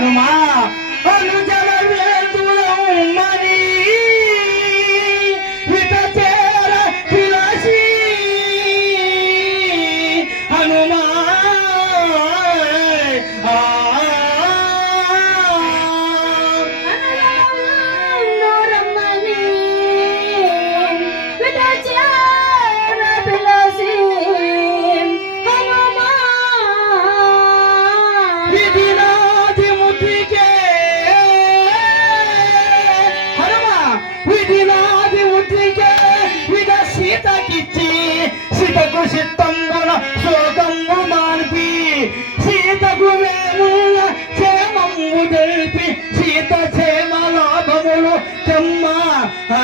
मन चिली हनुमान हनुमान सीत शोकी सीत क्षेमू जंहिं सीत क्षेमा भ